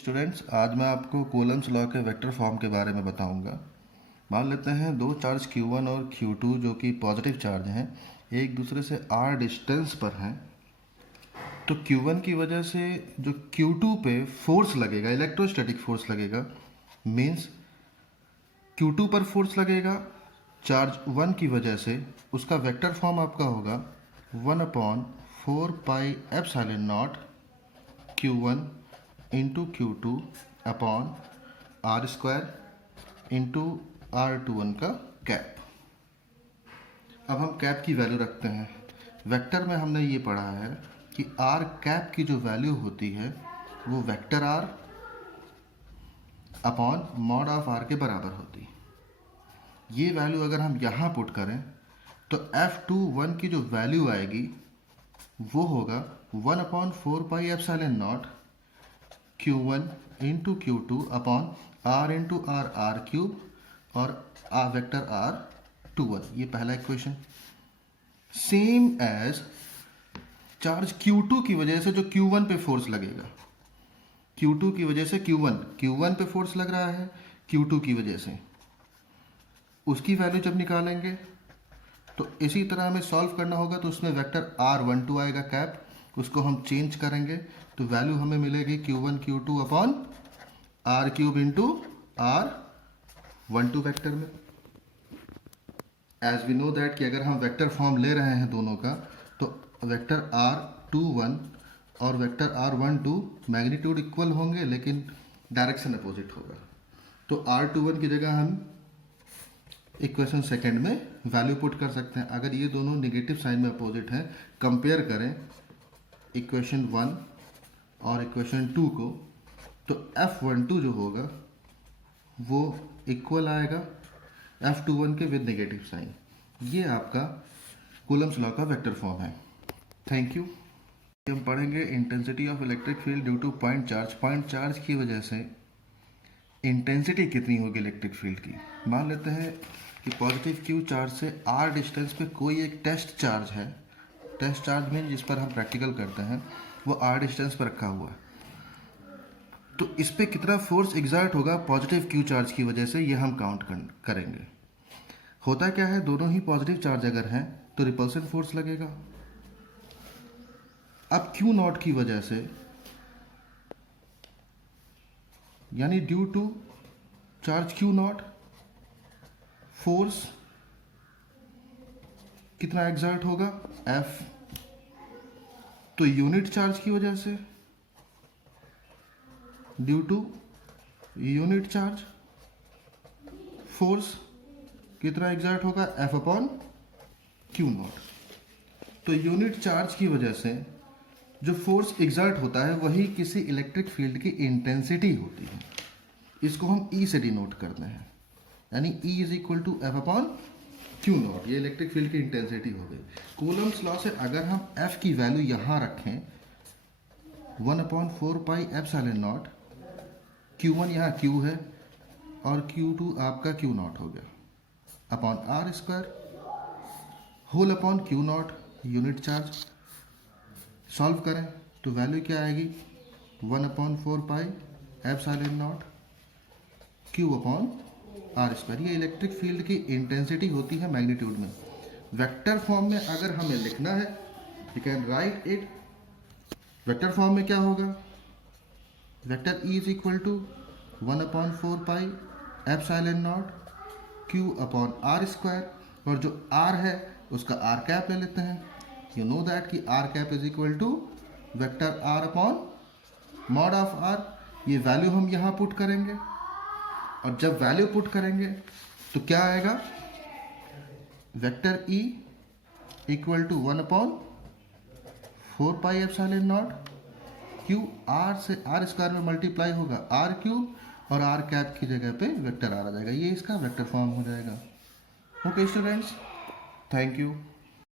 Students, आज मैं आपको कूलम्स लॉ के वेक्टर फॉर्म के बारे में बताऊंगा। मान लेते हैं दो चार्ज Q1 और Q2 जो कि पॉजिटिव चार्ज हैं, एक दूसरे से r डिस्टेंस पर हैं। तो Q1 की वजह से जो Q2 पे फोर्स लगेगा, इलेक्ट्रोस्टैटिक फोर्स लगेगा, मीन्स Q2 पर फोर्स लगेगा चार्ज 1 की वजह से, उसका वेक्टर फॉर्म आपका होगा 1/4πε0 Q1 into Q2 upon r² into R21 का कैप। अब हम कैप की वैल्यू रखते हैं। वेक्टर में हमने ये पढ़ा है कि r कैप की जो वैल्यू होती है वो vector r upon mod of r के बराबर होती है। ये वैल्यू अगर हम यहाँ पुट करें तो F21 की जो वैल्यू आएगी वो होगा 1/4πε0 Q1 into Q2 upon R into R cube और वेक्टर R21। ये पहला equation. Same as charge Q2 की वजह से जो Q1 पे फोर्स लगेगा, Q2 की वजह से Q1 पे फोर्स लग रहा है Q2 की वजह से, उसकी वैल्यू जब निकालेंगे तो इसी तरह हमें सॉल्व करना होगा। तो उसमें वेक्टर R12 आएगा कैप, उसको हम चेंज करेंगे तो वैल्यू हमें मिलेगी Q1 Q2 upon R cube into R12 vector में। एज वी नो दैट कि अगर हम वेक्टर फॉर्म ले रहे हैं दोनों का तो वेक्टर R21 और वेक्टर R12 मैग्नीट्यूड इक्वल होंगे लेकिन डायरेक्शन अपोजिट होगा। तो R21 की जगह हम इक्वेशन सेकेंड में वैल्यू पुट कर सकते हैं। अगर ये दोनों नेगेटिव साइन में अपोजिट हैं, कंपेयर करें इक्वेशन 1 और इक्वेशन 2 को, तो F12 जो होगा वो इक्वल आएगा F21 के विद नेगेटिव साइन। ये आपका कूलम्स लॉ का वेक्टर फॉर्म है। Thank you. हम पढ़ेंगे intensity of electric field due to point charge. Point charge की वजह से इंटेंसिटी कितनी होगी इलेक्ट्रिक फील्ड की। मान लेते हैं कि पॉजिटिव Q चार्ज से R डिस्टेंस पे कोई एक टेस्ट चार्ज है। टेस्ट चार्ज में जिस पर हम प्रैक्टिकल करते हैं वो R डिस्टेंस पर रखा हुआ है। तो इस पर कितना फोर्स एग्जर्ट होगा पॉजिटिव Q चार्ज की वजह से, ये हम काउंट करेंगे। होता क्या है, दोनों ही पॉजिटिव चार्ज अगर हैं तो रिपल्सन फोर्स लगेगा। अब Q0 की वजह से, यानी due to charge Q0 force कितना एग्जर्ट होगा F। तो यूनिट चार्ज की वजह से due to unit charge force कितना एग्जर्ट होगा F अपॉन Q0। तो यूनिट चार्ज की वजह से जो फोर्स एग्जर्ट होता है वही किसी इलेक्ट्रिक फील्ड की इंटेंसिटी होती है। इसको हम E से डिनोट करते हैं, यानी E is equal to F upon Q0। ये इलेक्ट्रिक फील्ड की इंटेंसिटी हो गई। कूलम्स लॉ से अगर हम F की वैल्यू यहाँ रखें 1/4πε0, Q1 यहाँ Q है और Q2 आपका Q0 हो गया, upon R² whole upon Q0 unit charge. Solve करें तो वैल्यू क्या आएगी 1/4πε0 Q अपॉन R²। ये इलेक्ट्रिक फील्ड की इंटेंसिटी होती है मैग्नीट्यूड में। वेक्टर फॉर्म में अगर हमें लिखना है, you can write it. Vector form में क्या होगा, vector E is equal to 1/4πε0 Q upon R², और जो R है उसका R कैप ले लेते हैं। यू नो दैट कि R cap is equal to vector R upon mod of R। ये वैल्यू हम यहाँ पुट करेंगे और जब वैल्यू पुट करेंगे तो क्या आएगा, vector E equal to 1/4πε0 Q, R से R² में मल्टीप्लाई होगा R क्यूब और R कैप की जगह पे वेक्टर R आ जाएगा। ये इसका वेक्टर फॉर्म हो जाएगा। Okay students, thank you.